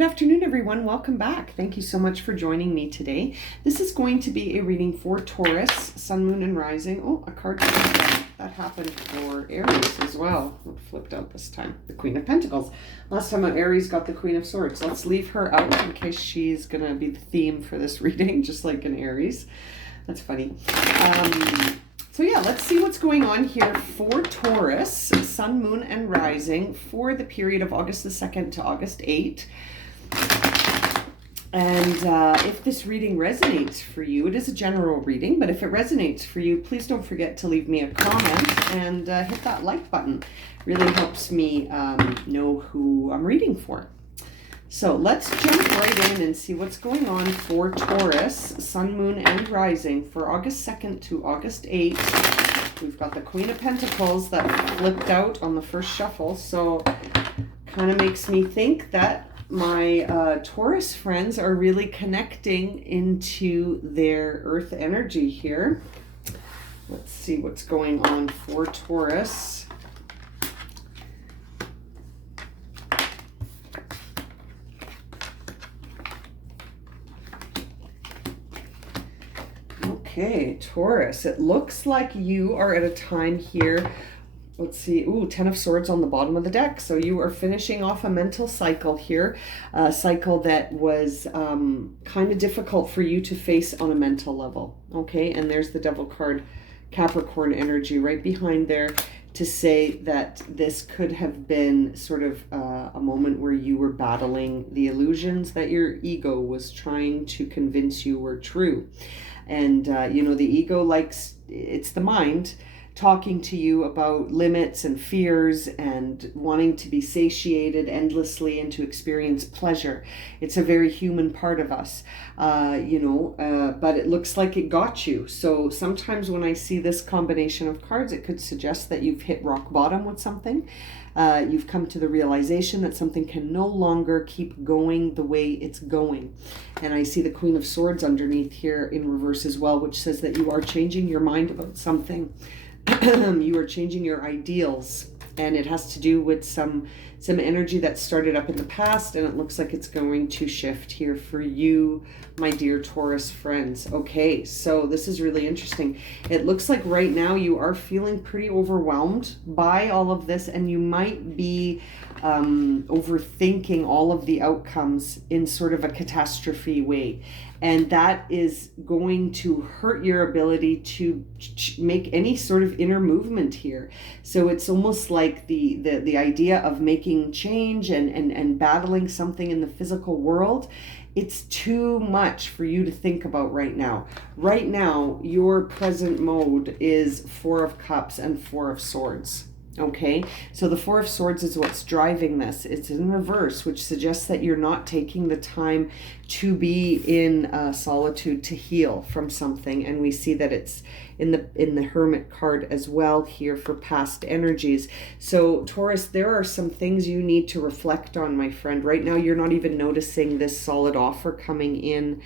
Good afternoon, everyone. Welcome back. Thank you so much for joining me today. This is going to be a reading for Taurus, Sun, Moon, and Rising. Oh, a card that happened for Aries as well. It flipped out this time. The Queen of Pentacles. Last time Aries got the Queen of Swords. Let's leave her out in case she's going to be the theme for this reading, just like in Aries. That's funny. So yeah, let's see what's going on here for Taurus, Sun, Moon, and Rising for the period of August the 2nd to August 8th. And if this reading resonates for you, it is a general reading, but if it resonates for you, please don't forget to leave me a comment and hit that like button. Really helps me know who I'm reading for. So let's jump right in and see what's going on for Taurus, Sun, Moon, and Rising for August 2nd to August 8th. We've got the Queen of Pentacles that flipped out on the first shuffle, so kind of makes me think that my Taurus friends are really connecting into their earth energy here. Let's see what's going on for Taurus. Okay, Taurus, it looks like you are at a time here. Let's see. Ooh, 10 of Swords on the bottom of the deck. So you are finishing off a mental cycle here, a cycle that was kind of difficult for you to face on a mental level. Okay, and there's the Devil card, Capricorn energy right behind there to say that this could have been sort of a moment where you were battling the illusions that your ego was trying to convince you were true. And, you know, the ego likes, it's the mind talking to you about limits and fears and wanting to be satiated endlessly and to experience pleasure. It's a very human part of us, but it looks like it got you. So sometimes when I see this combination of cards, it could suggest that you've hit rock bottom with something. You've come to the realization that something can no longer keep going the way it's going. And I see the Queen of Swords underneath here in reverse as well, which says that you are changing your mind about something. You are changing your ideals, and it has to do with some energy that started up in the past, and it looks like it's going to shift here for you, my dear Taurus friends. Okay, so this is really interesting. It looks like right now you are feeling pretty overwhelmed by all of this, and you might be overthinking all of the outcomes in sort of a catastrophe way. And that is going to hurt your ability to make any sort of inner movement here. So it's almost like the idea of making change and battling something in the physical world, it's too much for you to think about right now. Right now, your present mode is 4 of Cups and 4 of Swords. Okay, so the 4 of Swords is what's driving this. It's in reverse, which suggests that you're not taking the time to be in solitude to heal from something. And we see that it's in the Hermit card as well here for past energies. So Taurus, there are some things you need to reflect on, my friend. Right now, you're not even noticing this solid offer coming in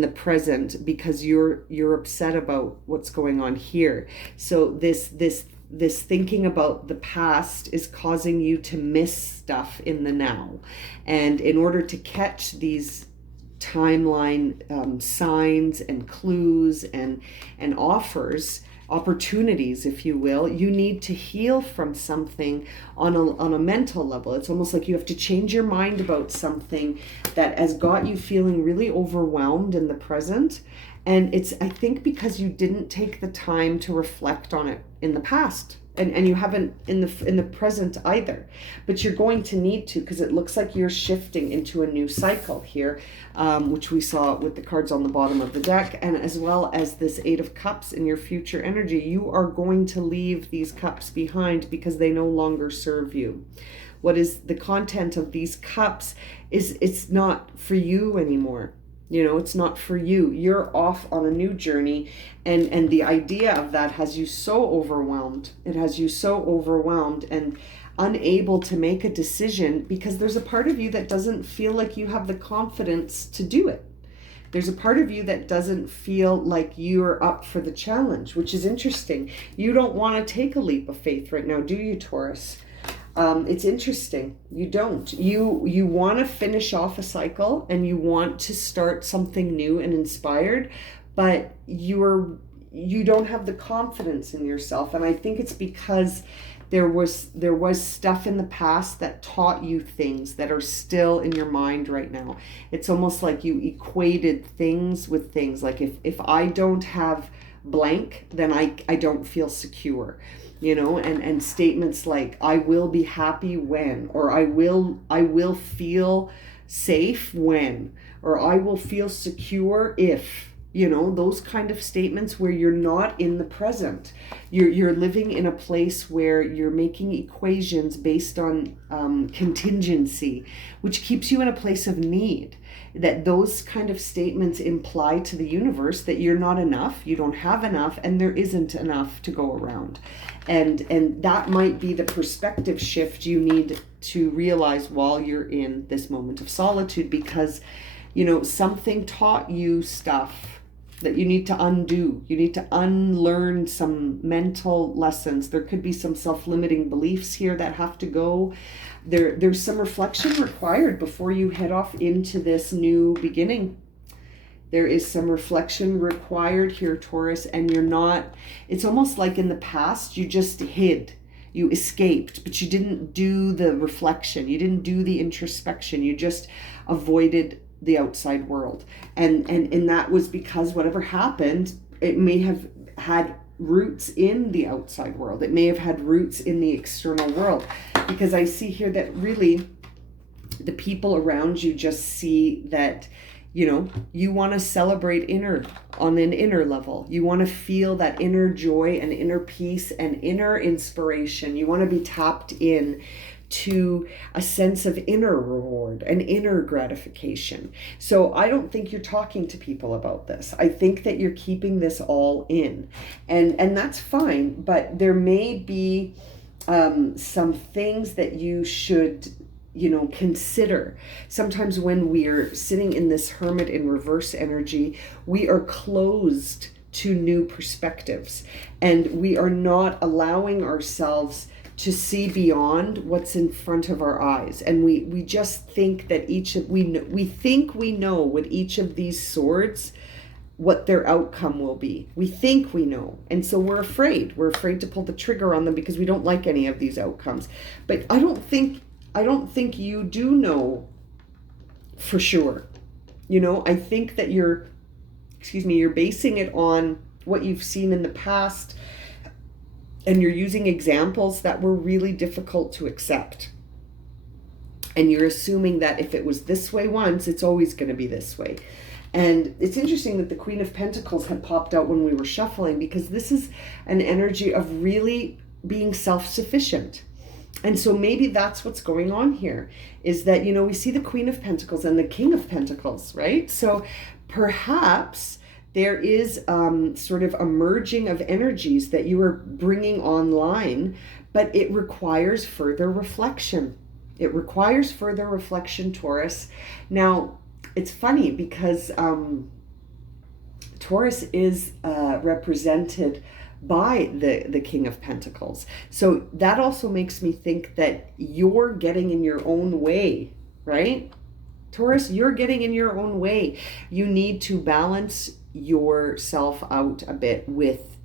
the present because you're upset about what's going on here. So this thinking about the past is causing you to miss stuff in the now. And in order to catch these timeline signs and clues and offers, opportunities, if you will, you need to heal from something on a mental level. It's almost like you have to change your mind about something that has got you feeling really overwhelmed in the present. And it's, I think, because you didn't take the time to reflect on it in the past. And you haven't in the present either. But you're going to need to, because it looks like you're shifting into a new cycle here, which we saw with the cards on the bottom of the deck. And as well as this 8 of Cups in your future energy, you are going to leave these cups behind because they no longer serve you. What is the content of these cups is it's not for you anymore. You know, it's not for you. You're off on a new journey. And the idea of that has you so overwhelmed. It has you so overwhelmed and unable to make a decision because there's a part of you that doesn't feel like you have the confidence to do it. There's a part of you that doesn't feel like you're up for the challenge, which is interesting. You don't want to take a leap of faith right now, do you, Taurus? It's interesting. You don't. You want to finish off a cycle and you want to start something new and inspired, but you don't have the confidence in yourself. And I think it's because there was stuff in the past that taught you things that are still in your mind right now. It's almost like you equated things with things. Like if I don't have blank, then I don't feel secure. And statements like I will be happy when, or I will feel safe when, or I will feel secure if, those kind of statements where you're not in the present. You're living in a place where you're making equations based on contingency, which keeps you in a place of need. That those kind of statements imply to the universe that you're not enough, you don't have enough, and there isn't enough to go around. And that might be the perspective shift you need to realize while you're in this moment of solitude, because something taught you stuff that you need to undo. You need to unlearn some mental lessons. There could be some self-limiting beliefs here that have to go. There's some reflection required before you head off into this new beginning. There is some reflection required here, Taurus, and it's almost like in the past you just hid. You escaped, but you didn't do the reflection. You didn't do the introspection. You just avoided the outside world. And that was because whatever happened, it may have had roots in the outside world. It may have had roots in the external world, because I see here that really the people around you just see that you want to celebrate on an inner level. You want to feel that inner joy and inner peace and inner inspiration. You want to be tapped in to a sense of inner reward and inner gratification. So I don't think you're talking to people about this. I think that you're keeping this all in, and that's fine, but there may be some things that you should consider. Sometimes when we're sitting in this hermit in reverse energy, we are closed to new perspectives, and we are not allowing ourselves to see beyond what's in front of our eyes. And we just think that we think we know with each of these swords what their outcome will be. We think we know. And so we're afraid to pull the trigger on them because we don't like any of these outcomes. But I don't think you do know for sure. I think that you're basing it on what you've seen in the past, and you're using examples that were really difficult to accept. And you're assuming that if it was this way once, it's always going to be this way. And it's interesting that the Queen of Pentacles had popped out when we were shuffling, because this is an energy of really being self-sufficient. And so maybe that's what's going on here, is that, we see the Queen of Pentacles and the King of Pentacles, right? So perhaps there is sort of a merging of energies that you are bringing online, but it requires further reflection. It requires further reflection, Taurus. Now, it's funny because Taurus is represented by the King of Pentacles. So that also makes me think that you're getting in your own way, right? Taurus, you're getting in your own way. You need to balance yourself out a bit with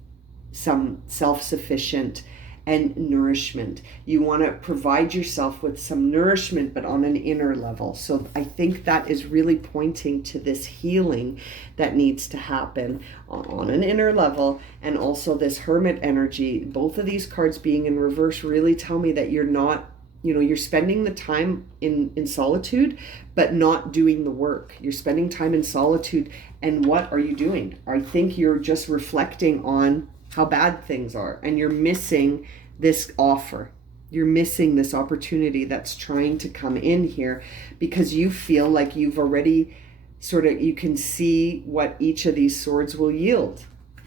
some self-sufficient and nourishment. You want to provide yourself with some nourishment, but on an inner level. So I think that is really pointing to this healing that needs to happen on an inner level. And also this hermit energy, both of these cards being in reverse really tell me that you're not, you're spending the time in solitude, but not doing the work. You're spending time in solitude, and what are you doing? I think you're just reflecting on how bad things are, and you're missing this offer. You're missing this opportunity that's trying to come in here, because you feel like you've already you can see what each of these swords will yield.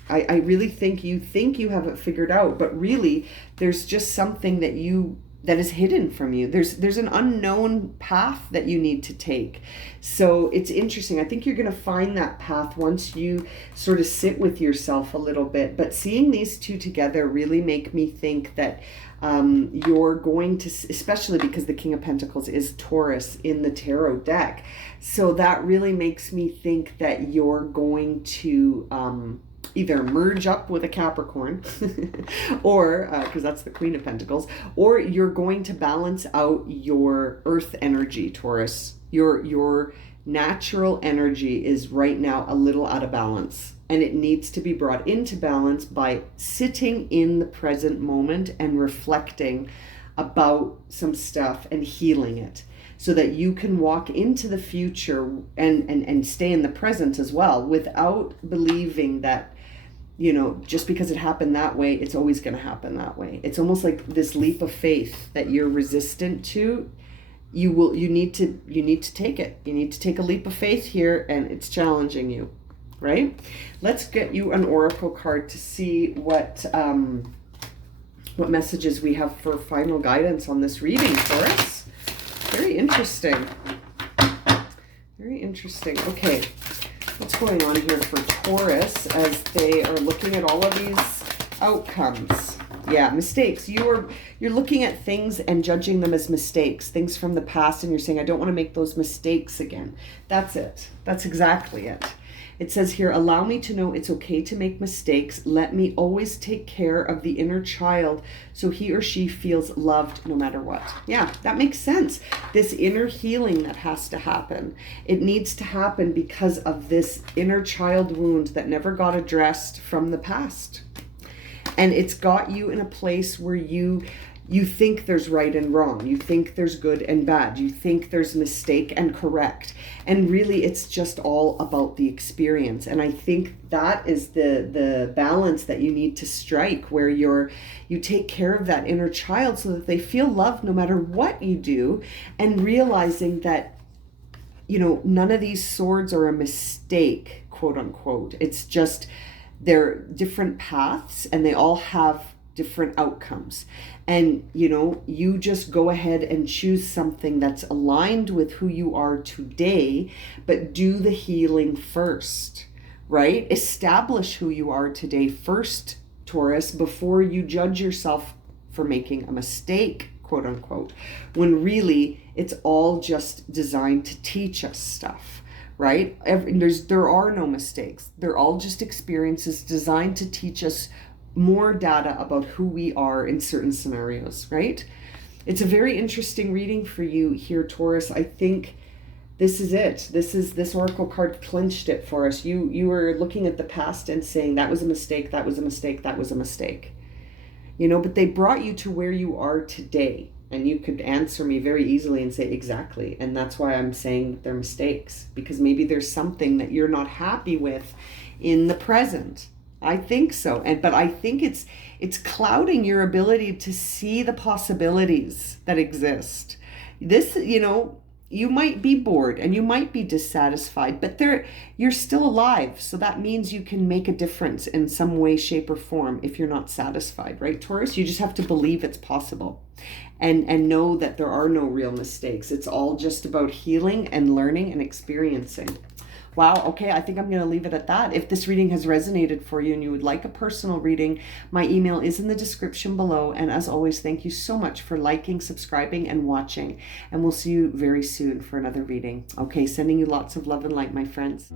I really think you have it figured out, but really there's just something that you that is hidden from you. There's an unknown path that you need to take. So it's interesting. I think you're going to find that path once you sort of sit with yourself a little bit. But seeing these two together really make me think that you're going to, especially because the King of Pentacles is Taurus in the tarot deck. So that really makes me think that you're going to either merge up with a Capricorn or because that's the Queen of Pentacles, or you're going to balance out your earth energy, Taurus. Your natural energy is right now a little out of balance, and it needs to be brought into balance by sitting in the present moment and reflecting about some stuff and healing it, so that you can walk into the future and stay in the present as well, without believing that, you know, just because it happened that way, it's always going to happen that way. It's almost like this leap of faith that you're resistant to. You need to take it. You need to take a leap of faith here, and it's challenging you, right? Let's get you an oracle card to see what messages we have for final guidance on this reading, Taurus. Very interesting. Very interesting. Okay. What's going on here for Taurus as they are looking at all of these outcomes? Yeah, mistakes. You're looking at things and judging them as mistakes, things from the past, and you're saying, I don't want to make those mistakes again. That's it. That's exactly it. It says here, allow me to know it's okay to make mistakes. Let me always take care of the inner child so he or she feels loved no matter what. Yeah, that makes sense. This inner healing that has to happen. It needs to happen because of this inner child wound that never got addressed from the past. And it's got you in a place where you think there's right and wrong. You think there's good and bad. You think there's mistake and correct. And really, it's just all about the experience. And I think that is the balance that you need to strike, where you take care of that inner child so that they feel loved no matter what you do, and realizing that, you know, none of these swords are a mistake, quote unquote. It's just they're different paths, and they all have different outcomes. And, you know, you just go ahead and choose something that's aligned with who you are today, but do the healing first, right? Establish who you are today first, Taurus, before you judge yourself for making a mistake, quote unquote, when really it's all just designed to teach us stuff. Right? There are no mistakes. They're all just experiences designed to teach us more data about who we are in certain scenarios, right? It's a very interesting reading for you here, Taurus. I think this is it. This oracle card clinched it for us. You were looking at the past and saying that was a mistake, that was a mistake, that was a mistake. You know, but they brought you to where you are today. And you could answer me very easily and say, exactly. And that's why I'm saying they're mistakes, because maybe there's something that you're not happy with in the present. I think so. But I think it's clouding your ability to see the possibilities that exist. This, you know, you might be bored and you might be dissatisfied, but you're still alive. So that means you can make a difference in some way, shape, or form if you're not satisfied, right, Taurus? You just have to believe it's possible and know that there are no real mistakes. It's all just about healing and learning and experiencing. Wow, okay, I think I'm going to leave it at that. If this reading has resonated for you and you would like a personal reading, my email is in the description below. And as always, thank you so much for liking, subscribing, and watching. And we'll see you very soon for another reading. Okay, sending you lots of love and light, my friends.